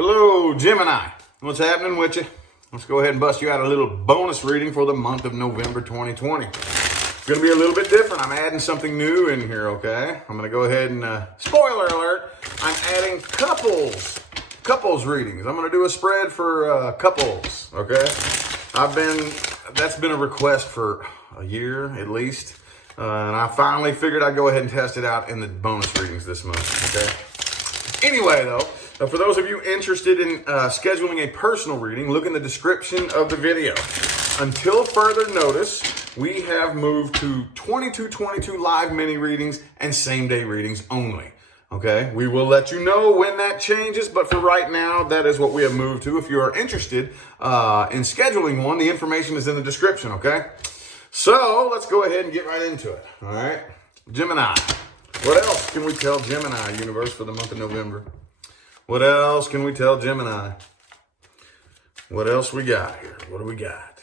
Hello, Gemini. What's happening with you? Let's go ahead and bust you out a little bonus reading for the month of November 2020. It's going to be a little bit different. I'm adding something new in here, okay? I'm going to go ahead and, spoiler alert, I'm adding couples readings. I'm going to do a spread for couples, okay? That's been a request for a year at least. And I finally figured I'd go ahead and test it out in the bonus readings this month, okay? Anyway, though, for those of you interested in scheduling a personal reading, look in the description of the video. Until further notice, we have moved to 2222 live mini readings and same-day readings only. Okay, we will let you know when that changes, but for right now, that is what we have moved to. If you are interested in scheduling one, the information is in the description, okay? So let's go ahead and get right into it, all right? Gemini. What else can we tell Gemini, universe, for the month of November? What else can we tell Gemini? What else we got here? What do we got?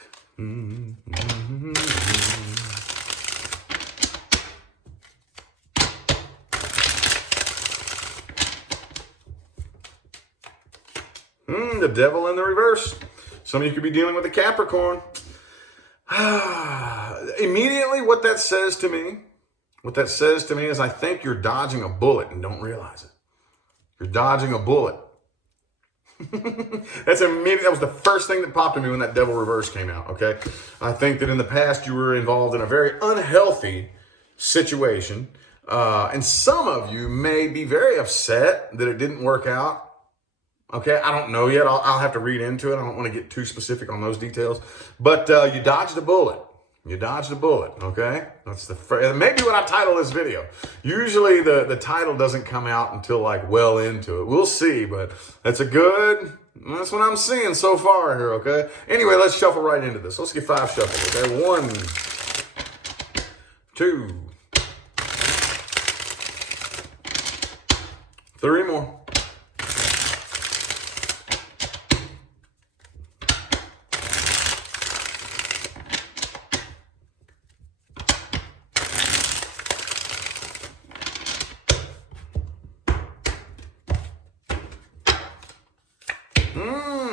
The devil in the reverse. Some of you could be dealing with a Capricorn. Immediately what that says to me is I think you're dodging a bullet and don't realize it. You're dodging a bullet. That was the first thing that popped in me when that devil reverse came out, okay? I think that in the past you were involved in a very unhealthy situation. And some of you may be very upset that it didn't work out. Okay, I don't know yet. I'll have to read into it. I don't want to get too specific on those details. But you dodged a bullet. You dodged a bullet, okay? That's maybe what I title this video. Usually the title doesn't come out until like well into it. We'll see, but that's what I'm seeing so far here, okay? Anyway, let's shuffle right into this. Let's get 5 shuffles, okay? 1, 2, 3 more.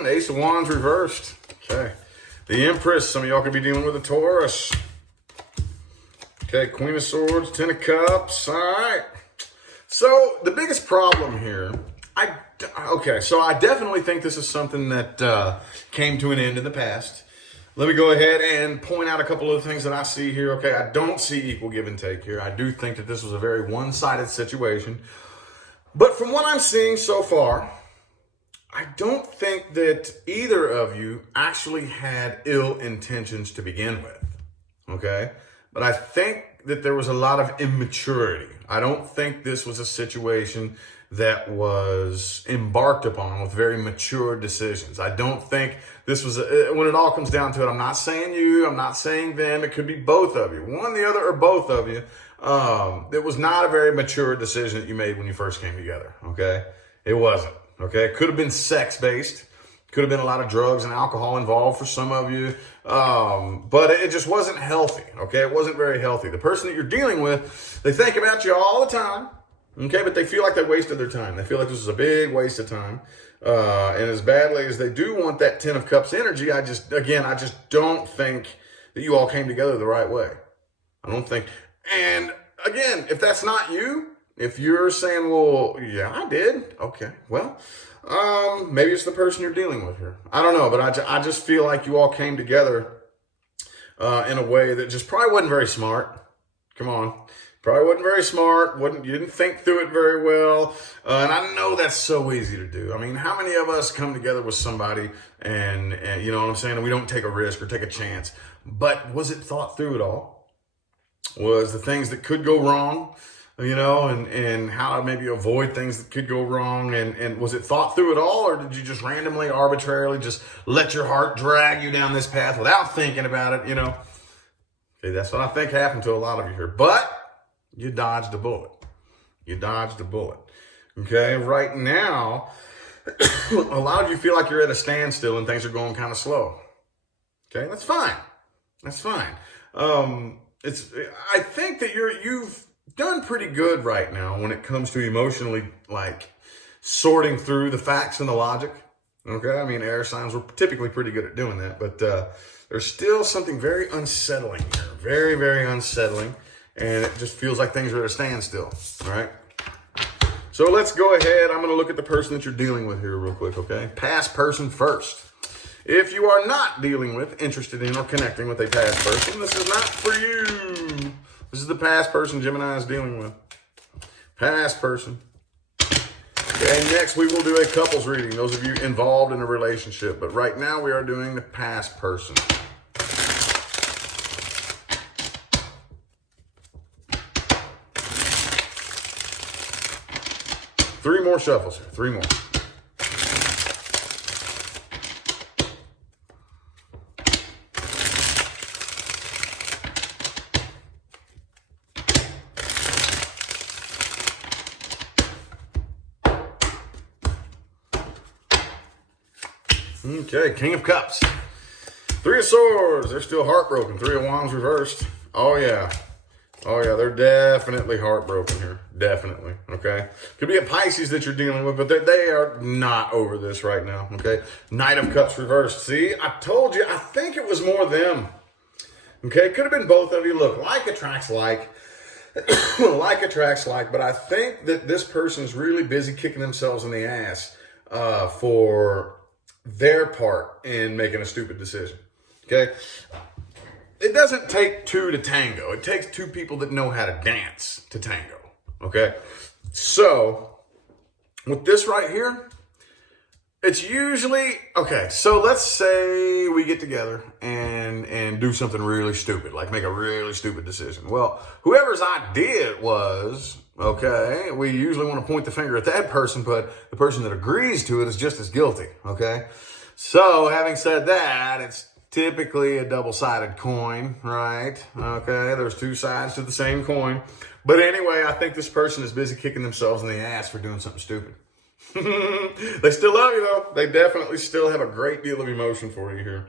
Ace of Wands reversed. Okay. The Empress. Some of y'all could be dealing with a Taurus. Okay. Queen of Swords. 10 of Cups. All right. So the biggest problem here, so I definitely think this is something that came to an end in the past. Let me go ahead and point out a couple of things that I see here. Okay. I don't see equal give and take here. I do think that this was a very one-sided situation. But from what I'm seeing so far, I don't think that either of you actually had ill intentions to begin with, okay? But I think that there was a lot of immaturity. I don't think this was a situation that was embarked upon with very mature decisions. I don't think this was, when it all comes down to it, I'm not saying you, I'm not saying them, it could be both of you. One, the other, or both of you. It was not a very mature decision that you made when you first came together, okay? It wasn't. Okay, it could have been sex-based. Could have been a lot of drugs and alcohol involved for some of you. But it just wasn't healthy, okay? It wasn't very healthy. The person that you're dealing with, they think about you all the time, okay? But they feel like they wasted their time. They feel like this is a big waste of time. And as badly as they do want that 10 of Cups energy, I just don't think that you all came together the right way. I don't think. And again, if that's not you, if you're saying, well, yeah, I did. Okay, well, maybe it's the person you're dealing with here. I don't know, but I just feel like you all came together in a way that just probably wasn't very smart. Come on. Probably wasn't very smart. You didn't think through it very well. And I know that's so easy to do. I mean, how many of us come together with somebody and you know what I'm saying, and we don't take a risk or take a chance? But was it thought through at all? Was the things that could go wrong, you know, and how to maybe avoid things that could go wrong. And was it thought through at all, or did you just randomly, arbitrarily just let your heart drag you down this path without thinking about it, you know? Okay, that's what I think happened to a lot of you here. But you dodged a bullet. You dodged a bullet. Okay, right now, a lot of you feel like you're at a standstill and things are going kind of slow. Okay, that's fine. That's fine. I think that you've done pretty good right now when it comes to emotionally, like, sorting through the facts and the logic. Okay, I mean, air signs were typically pretty good at doing that, but there's still something very unsettling here. Very, very unsettling. And it just feels like things are at a standstill, all right? So let's go ahead. I'm going to look at the person that you're dealing with here real quick, okay? Past person first. If you are not dealing with, interested in, or connecting with a past person, this is not for you. This is the past person Gemini is dealing with. Past person. Okay, next we will do a couples reading. Those of you involved in a relationship. But right now we are doing the past person. Three more shuffles here. Three more. Okay, King of Cups. Three of Swords. They're still heartbroken. Three of Wands reversed. Oh, yeah. Oh, yeah, they're definitely heartbroken here. Definitely, okay? Could be a Pisces that you're dealing with, but they are not over this right now, okay? Knight of Cups reversed. See, I told you, I think it was more them, okay? Could have been both of you. Look, like attracts like. Like attracts like, but I think that this person's really busy kicking themselves in the ass for their part in making a stupid decision, okay? It doesn't take two to tango. It takes two people that know how to dance to tango, okay? So, with this right here, it's usually, okay, so let's say we get together and do something really stupid, like make a really stupid decision. Well, whoever's idea it was, okay, we usually want to point the finger at that person, but the person that agrees to it is just as guilty, okay? So, having said that, it's typically a double-sided coin, right? Okay, there's two sides to the same coin. But anyway, I think this person is busy kicking themselves in the ass for doing something stupid. They still love you, though. They definitely still have a great deal of emotion for you here.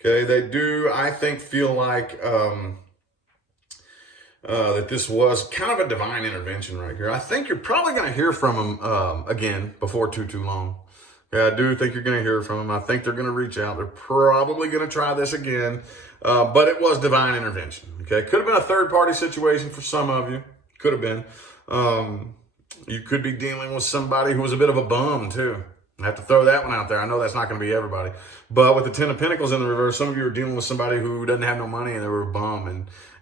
Okay, they do, I think, feel like that this was kind of a divine intervention right here. I think you're probably going to hear from them again before too long. Yeah, I do think you're going to hear from them. I think they're going to reach out. They're probably going to try this again. But it was divine intervention. Okay, could have been a third-party situation for some of you. Could have been. You could be dealing with somebody who was a bit of a bum, too. I have to throw that one out there. I know that's not going to be everybody. But with the Ten of Pentacles in the reverse, some of you are dealing with somebody who doesn't have no money and they were a bum.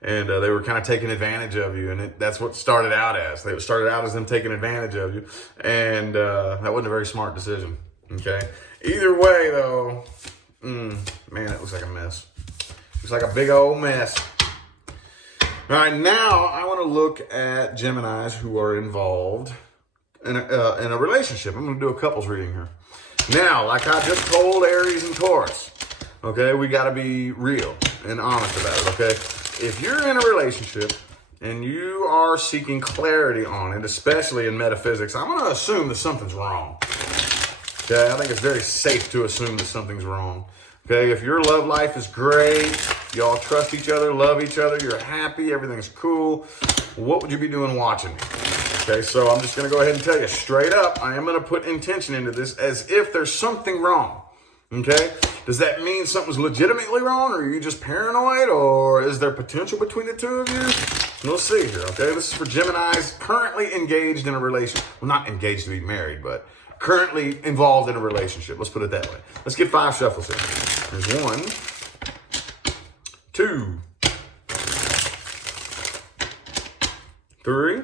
And they were kind of taking advantage of you. And that's what started out as. They started out as them taking advantage of you. And that wasn't a very smart decision. Okay. Either way, though, man, it looks like a mess. Looks like a big old mess. All right, now I want to look at Geminis who are involved in a relationship. I'm going to do a couples reading here. Now, like I just told Aries and Taurus, okay, we got to be real and honest about it, okay? If you're in a relationship and you are seeking clarity on it, especially in metaphysics, I'm going to assume that something's wrong. Okay, I think it's very safe to assume that something's wrong. Okay, if your love life is great, y'all trust each other, love each other, you're happy, everything's cool, what would you be doing watching me? Okay, so I'm just going to go ahead and tell you straight up, I am going to put intention into this as if there's something wrong. Okay, does that mean something's legitimately wrong, or are you just paranoid, or is there potential between the two of you? We'll see here, okay? This is for Geminis currently engaged in a relationship. Well, not engaged to be married, but currently involved in a relationship. Let's put it that way. Let's get 5 shuffles here. There's 1, 2, 3,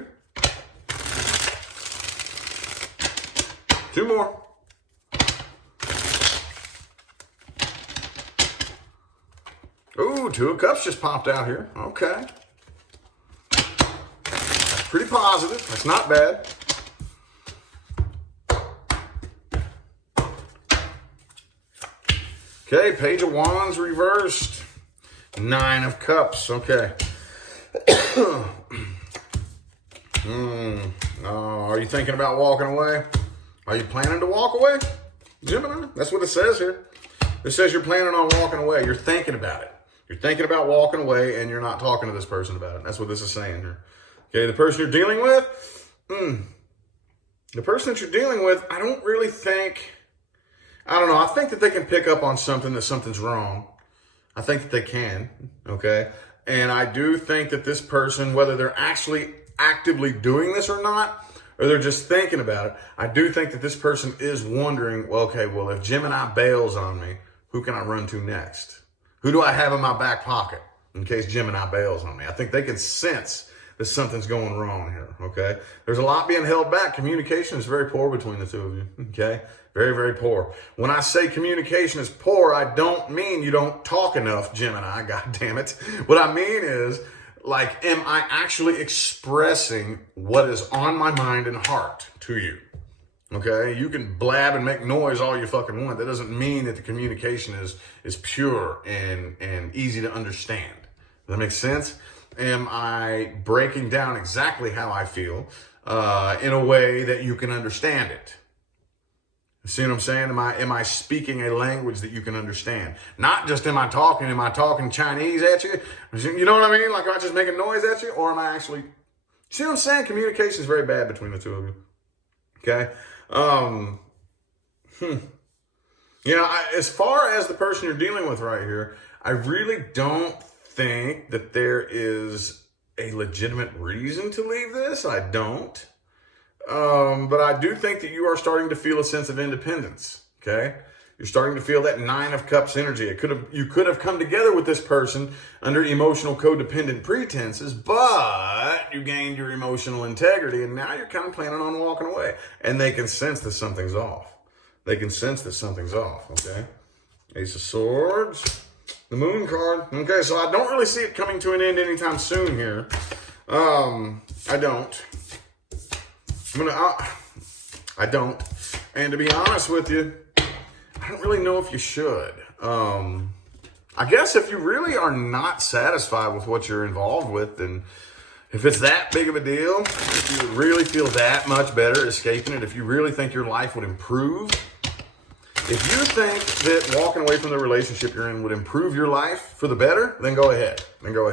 2 more. Ooh, 2 of Cups just popped out here. Okay. That's pretty positive. That's not bad. Okay, Page of Wands reversed. 9 of Cups. Okay. Are you thinking about walking away? Are you planning to walk away? Gemini, that's what it says here. It says you're planning on walking away. You're thinking about it. You're thinking about walking away and you're not talking to this person about it. That's what this is saying here. Okay, the person you're dealing with, The person that you're dealing with, I don't know. I think that they can pick up on that something's wrong. I think that they can, okay? And I do think that this person, whether they're actually actively doing this or not, or they're just thinking about it, I do think that this person is wondering, well, okay, well, if Gemini bails on me, who can I run to next? Who do I have in my back pocket in case Gemini bails on me? I think they can sense that something's going wrong here, okay? There's a lot being held back. Communication is very poor between the two of you, okay? Very, very poor. When I say communication is poor, I don't mean you don't talk enough, Gemini, God damn it. What I mean is, like, am I actually expressing what is on my mind and heart to you? Okay? You can blab and make noise all you fucking want. That doesn't mean that the communication is pure and easy to understand. Does that make sense? Am I breaking down exactly how I feel in a way that you can understand it? See what I'm saying? Am I speaking a language that you can understand? Not just am I talking Chinese at you? You know what I mean? Like, am I just making noise at you? Or am I actually, see what I'm saying? Communication is very bad between the two of you. Okay? You know, as far as the person you're dealing with right here, I really don't think that there is a legitimate reason to leave this. I don't. But I do think that you are starting to feel a sense of independence. Okay. You're starting to feel that 9 of Cups energy. You could have come together with this person under emotional codependent pretenses, but you gained your emotional integrity and now you're kind of planning on walking away. And they can sense that something's off. They can sense that something's off. Okay. Ace of Swords. The Moon card. Okay, so I don't really see it coming to an end anytime soon here. I don't. I don't. And to be honest with you, I don't really know if you should. I guess if you really are not satisfied with what you're involved with, then if it's that big of a deal, if you really feel that much better escaping it, if you really think your life would improve, if you think that walking away from the relationship you're in would improve your life for the better, then go ahead. Go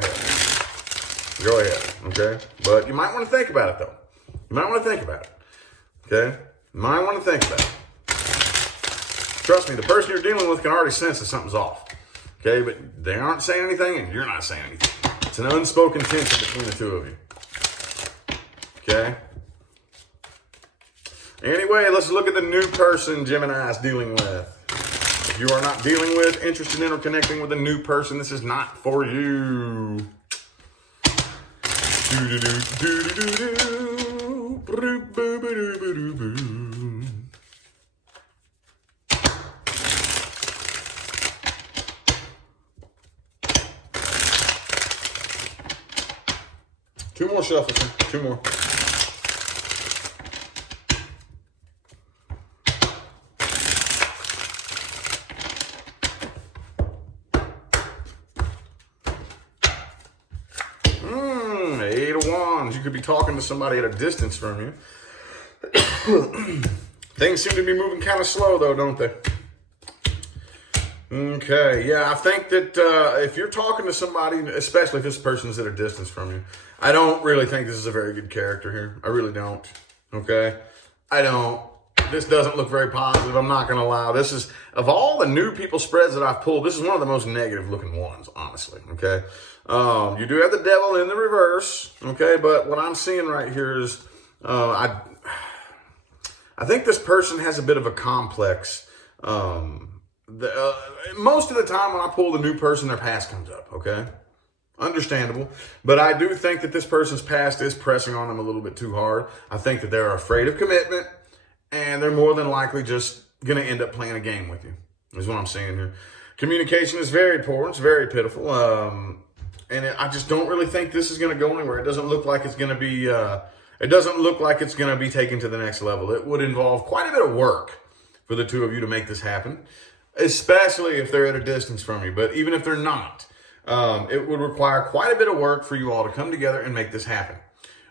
ahead, okay? But you might want to think about it, though. You might want to think about it, okay? You might want to think about it. Trust me, the person you're dealing with can already sense that something's off, okay? But they aren't saying anything, and you're not saying anything. It's an unspoken tension between the two of you, okay? Anyway, let's look at the new person Gemini is dealing with. If you are not dealing with, interested in, or connecting with a new person, this is not for you. Two more shuffles. 2 more. Eight of Wands. You could be talking to somebody at a distance from you. Things seem to be moving kind of slow, though, don't they? Okay, yeah, I think that if you're talking to somebody, especially if this person's at a distance from you, I don't really think this is a very good character here. I really don't, okay? I don't. This doesn't look very positive, I'm not going to lie. This is, of all the new people spreads that I've pulled, this is one of the most negative looking ones, honestly, okay? You do have the devil in the reverse, okay? But what I'm seeing right here is, I think this person has a bit of a complex. Most of the time when I pull the new person, their past comes up, okay? Understandable. But I do think that this person's past is pressing on them a little bit too hard. I think that they're afraid of commitment, and they're more than likely just going to end up playing a game with you, is what I'm saying here. Communication is very poor. It's very pitiful. I just don't really think this is going to go anywhere. It doesn't look like it's going to be, taken to the next level. It would involve quite a bit of work for the two of you to make this happen, especially if they're at a distance from you. But even if they're not, it would require quite a bit of work for you all to come together and make this happen.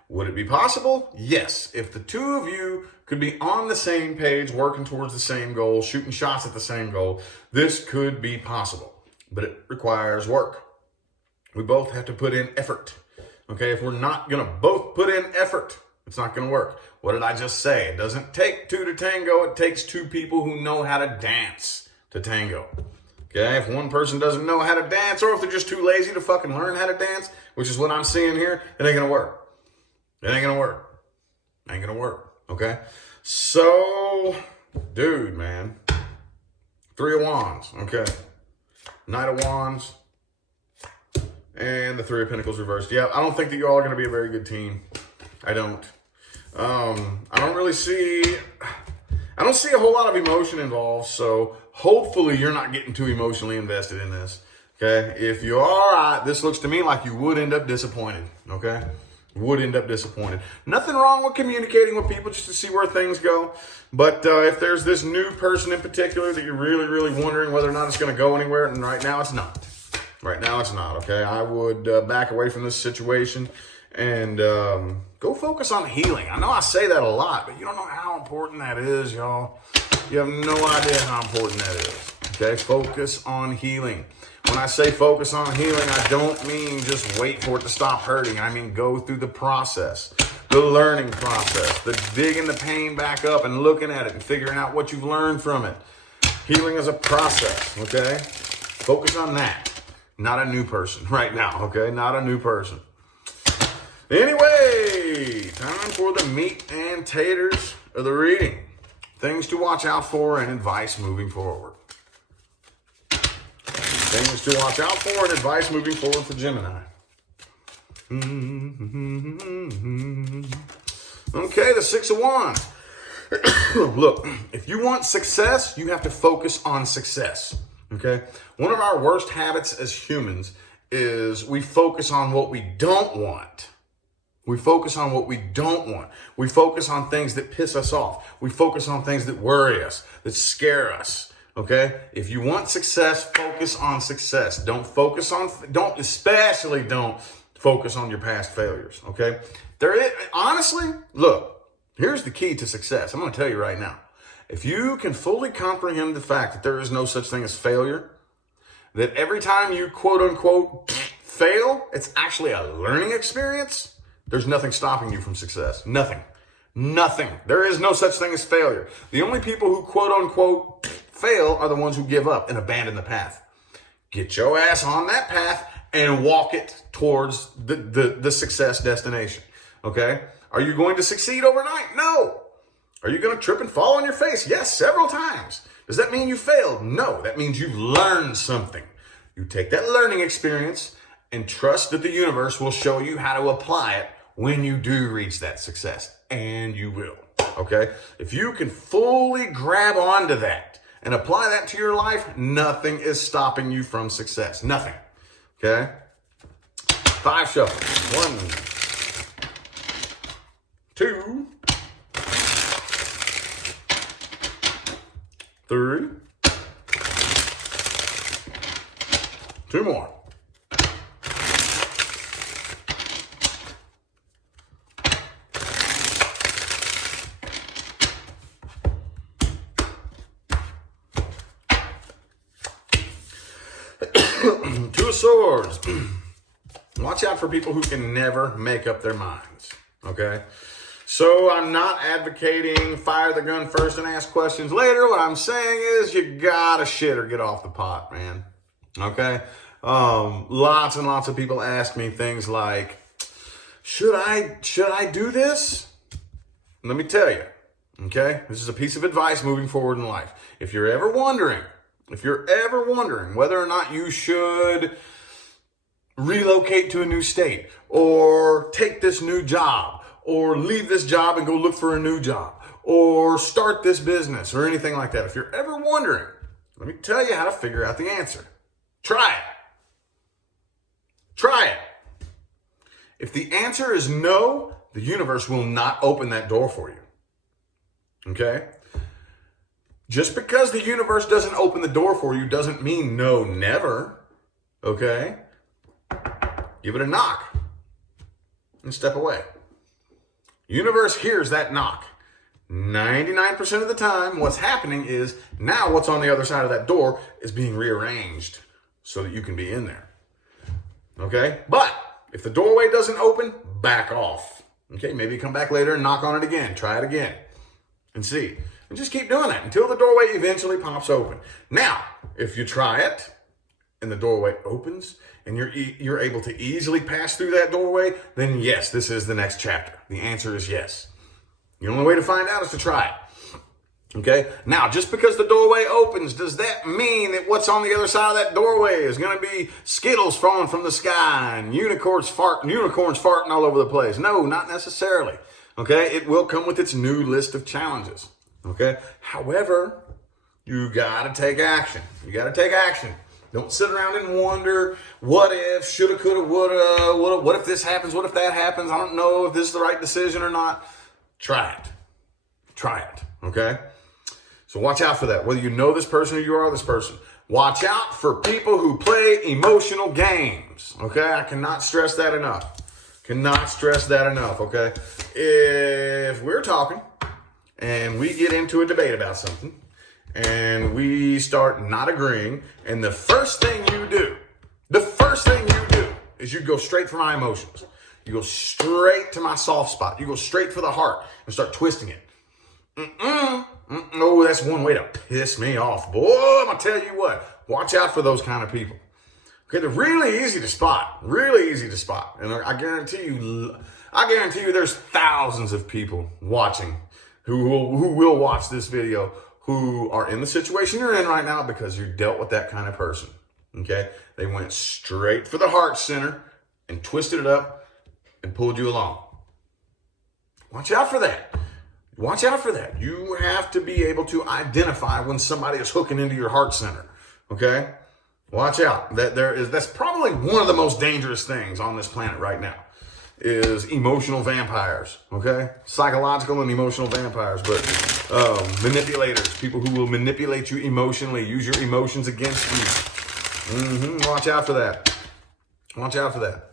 Would it be possible? Yes. If the two of you could be on the same page, working towards the same goal, shooting shots at the same goal, this could be possible. But it requires work. We both have to put in effort. Okay? If we're not going to both put in effort, It's not going to work. What did I just say? It doesn't take two to tango. It takes two people who know how to dance to tango. Okay? If one person doesn't know how to dance, or if they're just too lazy to fucking learn how to dance, which is what I'm seeing here, it ain't going to work. It ain't going to work. Ain't going to work. Okay? So, dude, man. Three of Wands. Okay? Knight of Wands. And the Three of Pentacles reversed. Yeah, I don't think that you all are going to be a very good team. I don't. I don't see a whole lot of emotion involved, so hopefully you're not getting too emotionally invested in this, okay? If you are, this looks to me like you would end up disappointed, okay? Would end up disappointed. Nothing wrong with communicating with people just to see where things go, but if there's this new person in particular that you're really, really wondering whether or not it's going to go anywhere, and right now it's not. Right now it's not, okay? I would back away from this situation and go focus on healing. I know I say that a lot, but you don't know how important that is, y'all. You have no idea how important that is. Okay, focus on healing. When I say focus on healing, I don't mean just wait for it to stop hurting. I mean go through the process, the learning process, the digging the pain back up and looking at it and figuring out what you've learned from it. Healing is a process, okay? Focus on that. Not a new person right now, okay? Not a new person. Anyway, time for the meat and taters of the reading. Things to watch out for and advice moving forward. Things to watch out for and advice moving forward for Gemini. Okay, the Six of Wands. Look, if you want success, you have to focus on success. Okay? One of our worst habits as humans is we focus on what we don't want. We focus on what we don't want. We focus on things that piss us off. We focus on things that worry us, that scare us. Okay? If you want success, focus on success. Don't focus on your past failures. Okay? Honestly, look, here's the key to success. I'm going to tell you right now. If you can fully comprehend the fact that there is no such thing as failure, that every time you quote unquote fail, it's actually a learning experience, there's nothing stopping you from success. Nothing. Nothing. There is no such thing as failure. The only people who quote unquote fail are the ones who give up and abandon the path. Get your ass on that path and walk it towards the success destination. Okay? Are you going to succeed overnight? No. Are you going to trip and fall on your face? Yes, several times. Does that mean you failed? No. That means you've learned something. You take that learning experience and trust that the universe will show you how to apply it when you do reach that success. And you will. Okay? If you can fully grab onto that and apply that to your life, nothing is stopping you from success. Nothing. Okay? 5 shuffles. 1, 2, 3. 2 more. Two of Swords. Watch out for people who can never make up their minds. Okay? So I'm not advocating fire the gun first and ask questions later. What I'm saying is you gotta shit or get off the pot, man. Okay? Lots and lots of people ask me things like, should I do this? Let me tell you. Okay? This is a piece of advice moving forward in life. If you're ever wondering whether or not you should relocate to a new state or take this new job or leave this job and go look for a new job or start this business or anything like that. If you're ever wondering, let me tell you how to figure out the answer. Try it. Try it. If the answer is no, the universe will not open that door for you. Okay? Just because the universe doesn't open the door for you doesn't mean no, never. Okay? Give it a knock and step away. Universe hears that knock. 99% of the time, what's happening is now what's on the other side of that door is being rearranged so that you can be in there. Okay? But if the doorway doesn't open, back off. Okay, maybe come back later and knock on it again. Try it again and see. And just keep doing that until the doorway eventually pops open. Now, if you try it and the doorway opens and you're able to easily pass through that doorway, then yes, this is the next chapter. The answer is yes. The only way to find out is to try it. Okay, now just because the doorway opens, does that mean that what's on the other side of that doorway is going to be Skittles falling from the sky and unicorns farting all over the place? No, not necessarily. Okay, it will come with its new list of challenges. Okay, however, you got to take action. You got to take action. Don't sit around and wonder, what if, shoulda, coulda, woulda, what if this happens, what if that happens? I don't know if this is the right decision or not. Try it. Try it, okay? So watch out for that. Whether you know this person or you are this person. Watch out for people who play emotional games. Okay? I cannot stress that enough. Cannot stress that enough, okay? If we're talking and we get into a debate about something and we start not agreeing, and the first thing you do is you go straight for my emotions. You go straight to my soft spot. You go straight for the heart and start twisting it. Oh, that's one way to piss me off. Boy, I'm going to tell you what. Watch out for those kind of people. Okay, they're really easy to spot. Really easy to spot. And I guarantee you there's thousands of people watching who will watch this video who are in the situation you're in right now because you dealt with that kind of person. Okay? They went straight for the heart center and twisted it up and pulled you along. Watch out for that. Watch out for that. You have to be able to identify when somebody is hooking into your heart center. Okay? Watch out. That's probably one of the most dangerous things on this planet right now is emotional vampires. Okay? Psychological and emotional vampires, but manipulators, people who will manipulate you emotionally, use your emotions against you. Watch out for that. Watch out for that.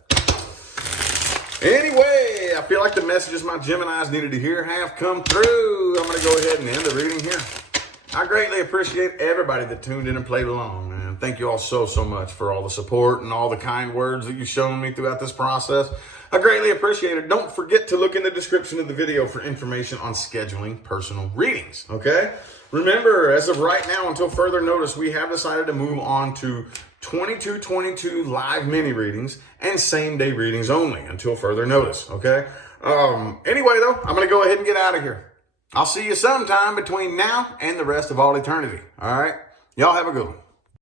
Anyway, I feel like the messages my Geminis needed to hear have come through. I'm going to go ahead and end the reading here. I greatly appreciate everybody that tuned in and played along, man. Thank you all so much for all the support and all the kind words that you've shown me throughout this process. I greatly appreciate it. Don't forget to look in the description of the video for information on scheduling personal readings, okay? Remember, as of right now, until further notice, we have decided to move on to 2222 live mini readings and same day readings only until further notice, okay? Anyway, though, I'm going to go ahead and get out of here. I'll see you sometime between now and the rest of all eternity, all right? Y'all have a good one.